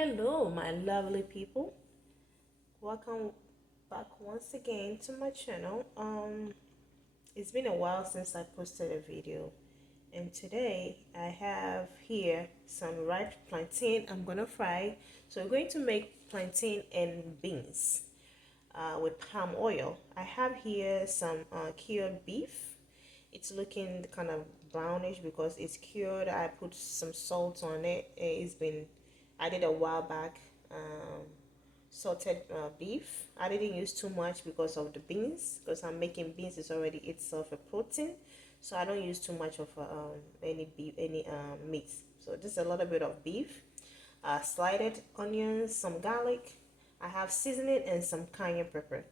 Hello, my lovely people. Welcome back once again to my channel. It's been a while since I posted a video, and today I have here some ripe plantain I'm gonna fry. So we're going to make plantain and beans with palm oil. I have here some cured beef. It's looking kind of brownish because it's cured. I put some salt on it. It's been I did a while back. Salted beef. I didn't use too much because of the beans, because I'm making beans is already itself a protein, so I don't use too much of any beef, any meat. So just a little bit of beef, sliced onions, some garlic. I have seasoning and some cayenne pepper.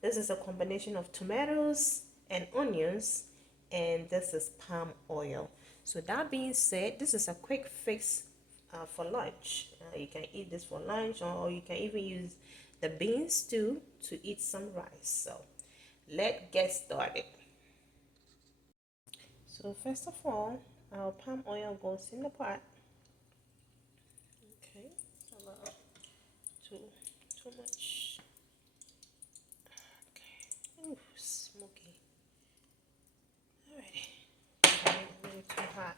This is a combination of tomatoes and onions, and this is palm oil. So that being said, this is a quick fix for lunch. You can eat this for lunch, or you can even use the beans too to eat some rice. So let's get started. So first of all, our palm oil goes in the pot. Okay, about too much. Okay, ooh, smoky. Alrighty, okay, really too hot.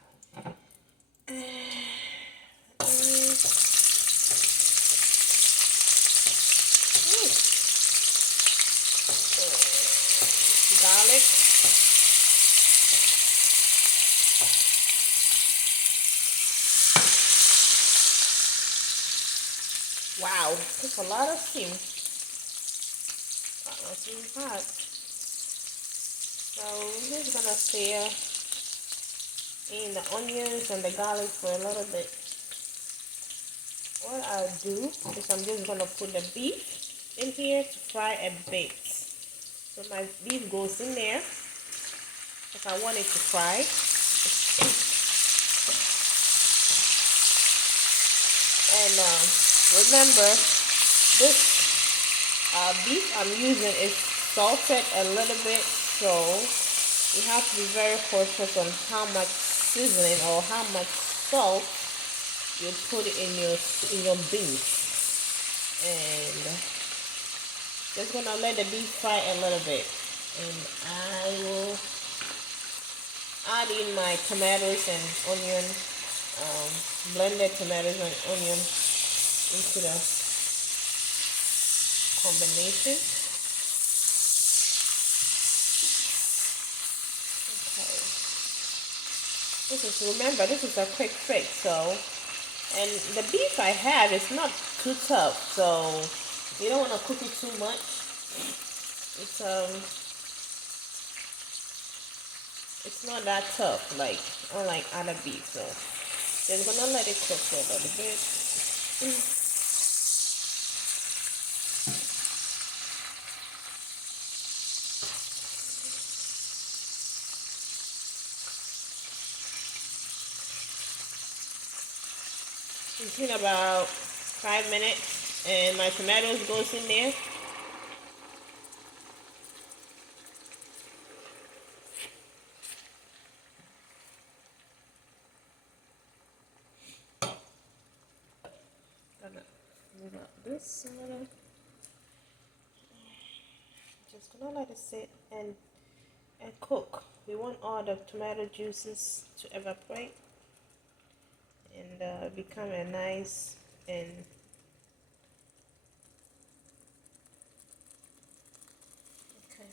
Garlic. Wow, that's a lot of steam. That was really hot. So we're just gonna stir in the onions and the garlic for a little bit. What I'll do is I'm just gonna put the beef in here to fry a bit. So my beef goes in there because I want it to fry. And remember, this beef I'm using is salted a little bit, so you have to be very cautious on how much seasoning or how much salt you put in your beef. And just gonna let the beef fry a little bit, and I will add in my tomatoes and onion, blended tomatoes and onion into the combination. Okay. Remember, this is a quick fix. So, and the beef I have is not too tough, so you don't want to cook it too much. It's not that tough, like unlike other beef. So just gonna let it cook for a little bit. It's been about 5 minutes, and my tomatoes goes in there. Gonna move up this a little. Just gonna let it sit and cook. We want all the tomato juices to evaporate and become a nice and okay.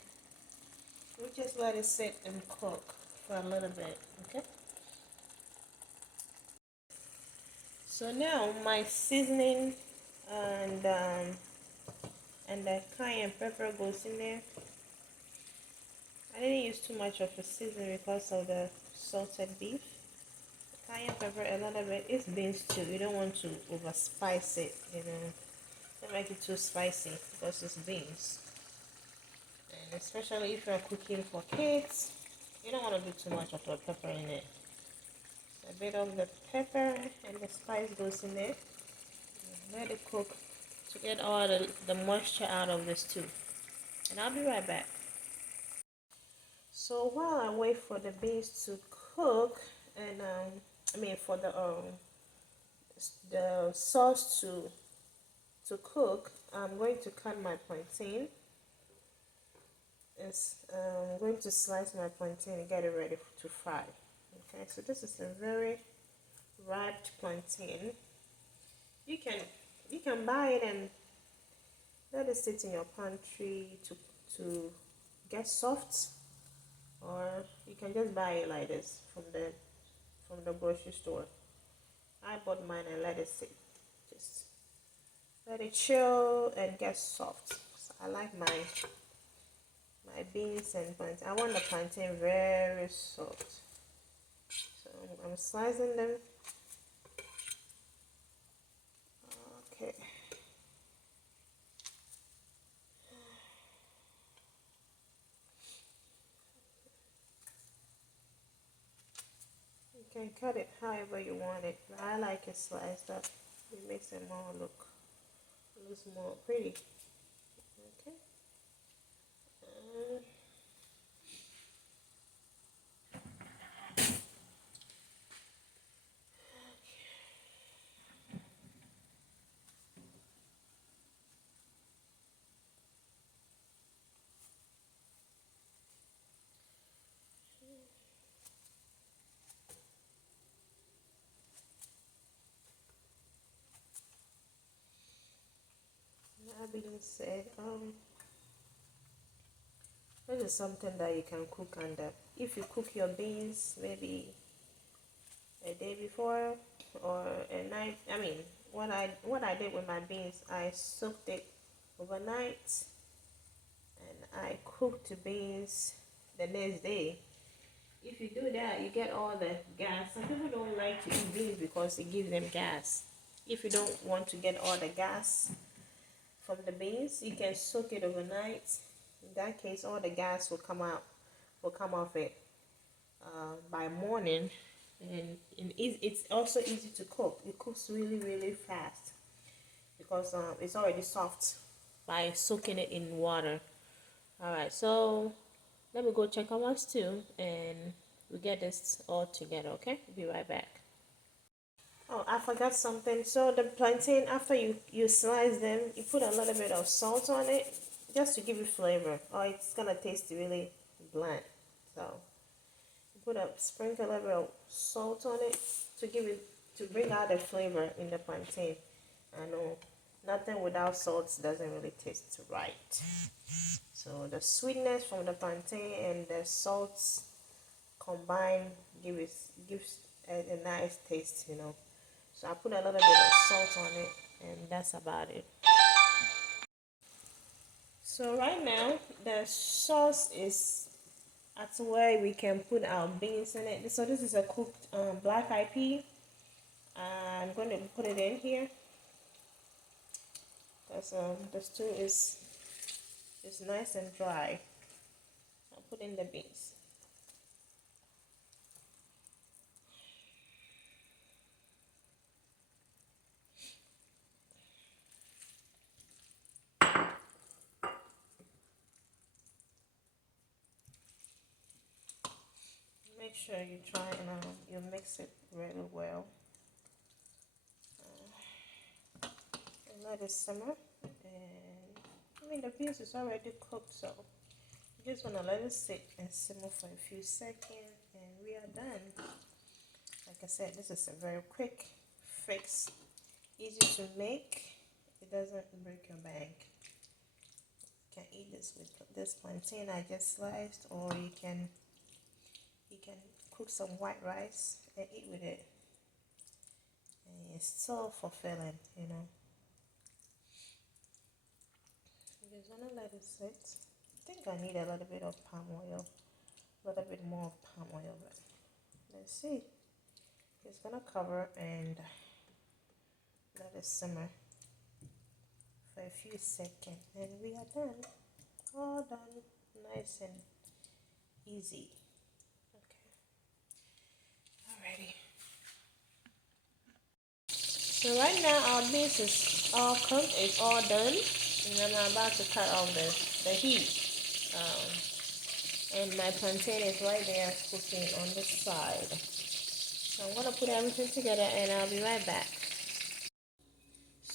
We just let it sit and cook for a little bit, okay? So now my seasoning and the cayenne pepper goes in there. I didn't use too much of a seasoning because of the salted beef. Cayenne pepper a little bit. It's beans too. You don't want to over spice it, don't make it too spicy because it's beans. And especially if you're cooking for kids, you don't want to do too much of the pepper in it. So a bit of the pepper and the spice goes in there. Let it cook to get all the moisture out of this too. And I'll be right back. So while I wait for the beans to cook, and for the the sauce to cook, I'm going to cut my plantain. I'm going to slice my plantain and get it ready to fry. Okay, so this is a very ripe plantain. You can buy it and let it sit in your pantry to get soft, or you can just buy it like this from the grocery store. I bought mine and let it sit. Just let it chill and get soft. So I like my beans and plantain. I want the plantain very soft. So I'm slicing them. Okay. You can cut it however you want it, but I like it sliced up. It makes it more look more pretty. Okay. That being said, this is something that you can cook under. If you cook your beans maybe a day before or a night, I mean, what I did with my beans, I soaked it overnight and I cooked the beans the next day. If you do that, you get all the gas. Some people don't like to eat beans because it gives them gas. If you don't want to get all the gas from the beans, you can soak it overnight. In that case, all the gas will come off it by morning, and it's also easy to cook. It cooks really fast because it's already soft by soaking it in water. All right, so let me go check on my stew and we get this all together. Okay, be right back. Oh, I forgot something. So the plantain, after you slice them, you put a little bit of salt on it, just to give it flavor, or it's gonna taste really bland. So you put a sprinkle a little bit of salt on it to bring out the flavor in the plantain. I know nothing without salt doesn't really taste right. So the sweetness from the plantain and the salts combined gives a nice taste, you know. So I put a little bit of salt on it, and that's about it. So right now the sauce is at where we can put our beans in it. So this is a cooked black eyed pea. I'm going to put it in here because the stew is nice and dry. I'll put in the beans. Make sure you try and you mix it really well. And let it simmer. And I mean the beans is already cooked, so you just want to let it sit and simmer for a few seconds, and we are done. Like I said, this is a very quick fix, easy to make. It doesn't break your bank. You can eat this with this plantain I just sliced, or you can cook some white rice and eat with it. And it's so fulfilling, you know. You just wanna let it sit. I think I need a little bit of palm oil, a little bit more of palm oil, but let's see. Just gonna cover and let it simmer for a few seconds, and we are done. All done, nice and easy. Okay, alrighty. So right now our beans is all cooked, it's all done, and then I'm about to cut off the heat. And my plantain is right there cooking on the side. So I'm gonna put everything together and I'll be right back.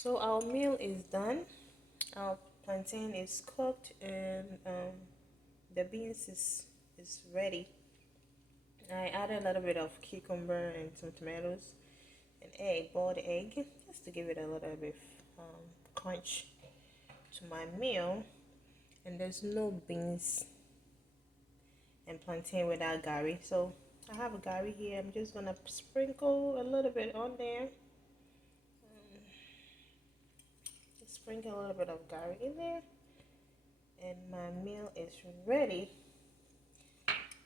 So our meal is done. Our plantain is cooked, and the beans is ready. I added a little bit of cucumber and some tomatoes, an egg, boiled egg, just to give it a little bit crunch to my meal. And there's no beans and plantain without gari, so I have a gari here. I'm just gonna sprinkle a little bit on there. Just sprinkle a little bit of gari in there, and my meal is ready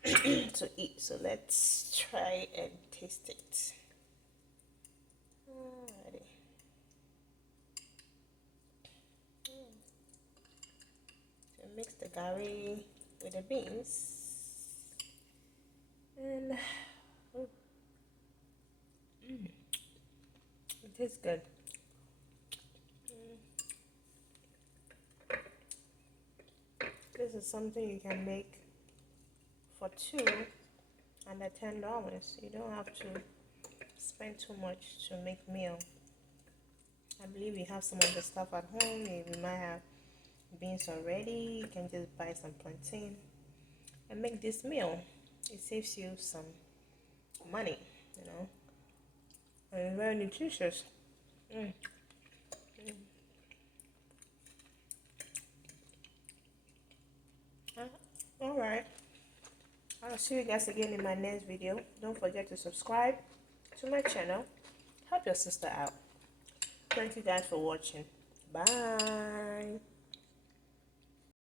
to eat. So let's try and taste it. Alrighty. So mix the gari with the beans, and it tastes good. This is something you can make for two under $10. You don't have to spend too much to make meal. I believe you have some of the stuff at home. You might have beans already. You can just buy some plantain and make this meal. It saves you some money, you know, and it's very nutritious. All right, I'll see you guys again in my next video. Don't forget to subscribe to my channel. Help your sister out. Thank you guys for watching. Bye.